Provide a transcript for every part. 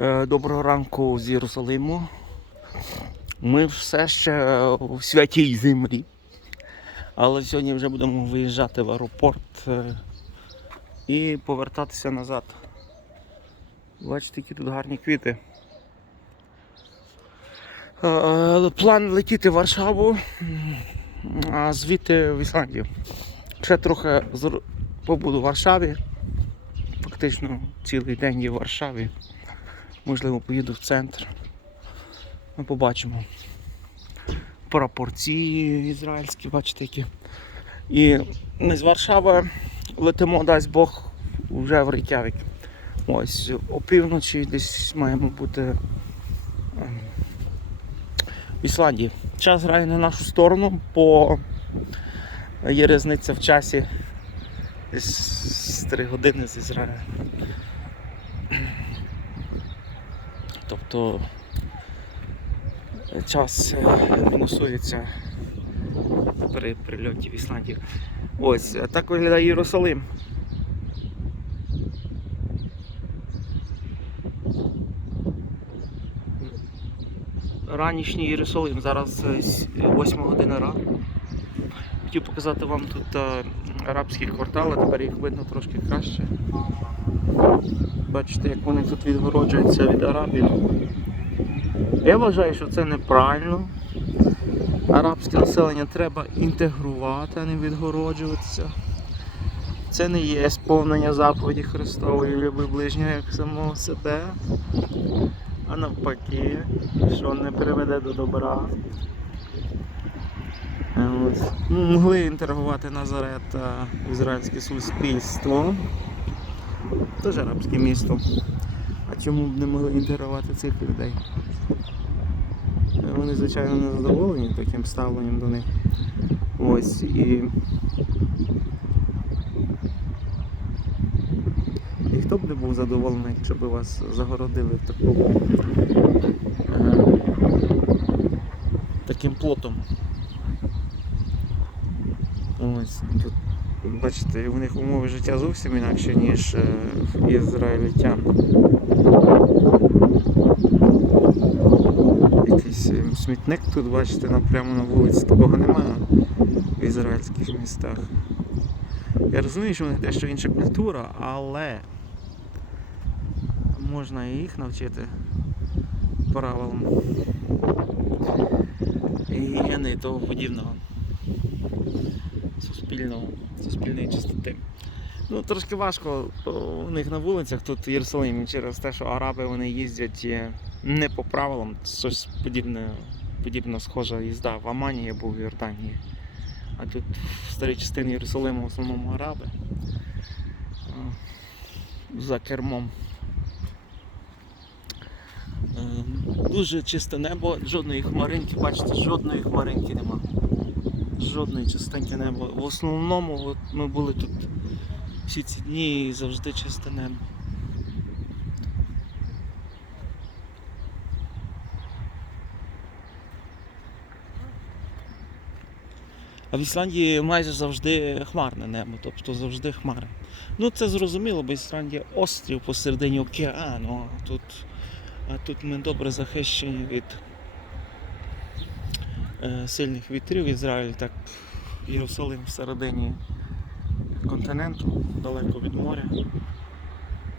Е, Доброго ранку з Єрусалиму. Ми все ще у святій землі. Але сьогодні вже будемо виїжджати в аеропорт е, і повертатися назад. Бачите, які тут гарні квіти. Е, План летіти в Варшаву, а звідти в Ісландію. Ще трохи побуду в Варшаві. Фактично цілий день є в Варшаві. Можливо, поїду в центр. Ми побачимо. Прапорці ізраїльські, бачите які. І ми з Варшави летимо, дасть Бог, вже в Рейкявік. Ось опівночі десь маємо бути ем, в Ісландії. Час грає на нашу сторону, бо є різниця в часі десь 3 години з Ізраїля. Тобто час е, мінусується при прильоті в Ісландію. Ось е, так виглядає Єрусалим. Ранішній Єрусалим, зараз 8 година ранку. Хотів показати вам тут е, арабські квартали, тепер їх видно трошки краще. Бачите, як вони тут відгороджуються від арабів. Я вважаю, що це неправильно. Арабське населення треба інтегрувати, а не відгороджуватися. Це не є сповнення заповіді Христової люби ближнього як самого себе, а навпаки, що не приведе до добра. Могли інтегрувати Назарет та ізраїльське суспільство. Теж арабське місто. А чому б не могли інтегрувати цих людей? Вони, звичайно, не задоволені таким ставленням до них. Ось і. І хто б не був задоволений, якщо б вас загородили такому, е, таким плотом. Ось тут, бачите, у них умови життя зовсім інакші, ніж е, в ізраїльтян. Якийсь е, смітник тут, бачите, прямо на вулиці такого немає в ізраїльських містах. Я розумію, що у них дещо інша культура, але можна і їх навчити правилам і того подібного. Суспільного, суспільної чистоти. Ну, трошки важко у них на вулицях тут в Єрусалимі через те, що араби вони їздять е, не по правилам, щось подібне, подібна схожа їзда в Амані, я був в Йорданії. А тут в старій частині Єрусалиму в основному араби е, за кермом. Е, Дуже чисте небо, жодної хмаринки, бачите, жодної хмаринки нема. Жодної чистеньке небо. В основному от ми були тут всі ці дні і завжди чисте небо. А в Ісландії майже завжди хмарне небо, тобто завжди хмари. Ну це зрозуміло, бо Ісландія острів посередині океану. А тут, а тут ми добре захищені від сильних вітрів. Ізраїль так Єрусалим всередині континенту, далеко від моря.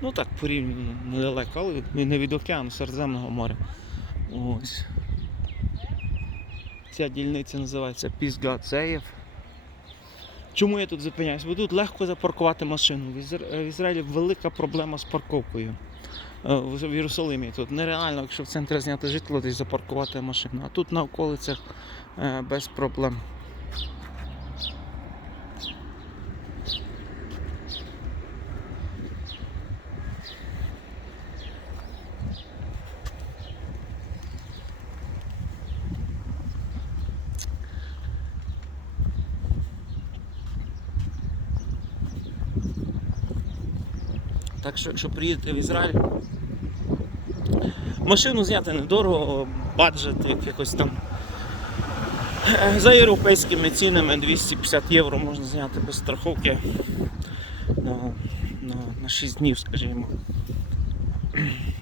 Ну так, порівняно недалеко, але не від океану, Середземного моря. Ось. Ця дільниця називається Пізгацеєв. Чому я тут зупиняюсь? Бо тут легко запаркувати машину. В Ізраїлі велика проблема з парковкою. Е, В Єрусалимі тут нереально, якщо в центрі зняти житло, десь запаркувати машину. А тут на околицях е, без проблем. Так що, якщо приїдете в Ізраїль, машину зняти недорого, баджет якихось там. За європейськими цінами 250 євро можна зняти без страховки на, на, на 6 днів, скажімо.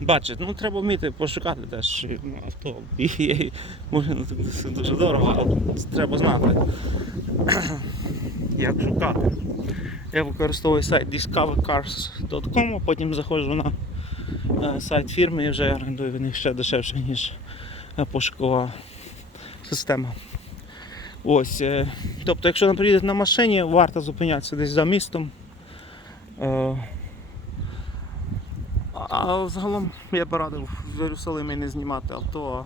бачить. Ну, треба вміти пошукати теж авто. І, і, може, це дуже дорого, але треба знати. Як шукати. Я використовую сайт discovercars.com, а потім заходжу на сайт фірми і вже орендую в них ще дешевше, ніж е, пошукова система. Ось. е, Тобто, якщо не приїдете на машині, варто зупинятися десь за містом. Е, А загалом я б радив в Єрусалимі не знімати авто.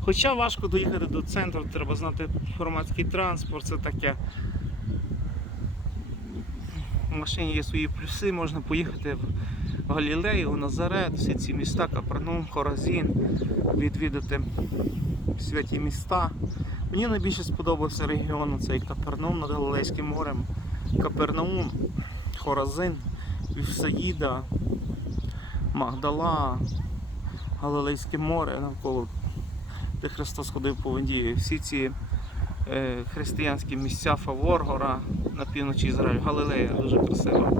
Хоча важко доїхати до центру, треба знати громадський транспорт, це таке. В машині є свої плюси, можна поїхати в Галілею, Назарет, всі ці міста, Капернаум, Хоразін, відвідати святі міста. Мені найбільше сподобався регіон цей Капернаум над Галилейським морем. Капернаум, Хоразин, Вівсаїда, Магдала, Галилейське море навколо, де Христос ходив по воді. Всі ці християнські місця Фаворгора на півночі Ізраїлю, Галилея дуже красива.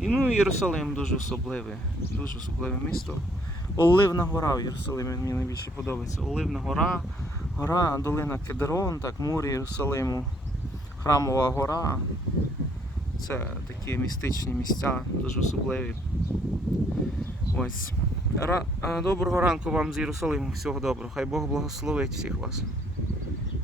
І ну Єрусалим дуже особливе, дуже особливе місто. Оливна гора в Єрусалимі мені найбільше подобається. Оливна гора, гора, долина Кедрон, так, мур Єрусалиму, Храмова гора. Це такі містичні місця, дуже особливі. Ось. Доброго ранку вам з Єрусалиму. Всього доброго. Хай Бог благословить всіх вас.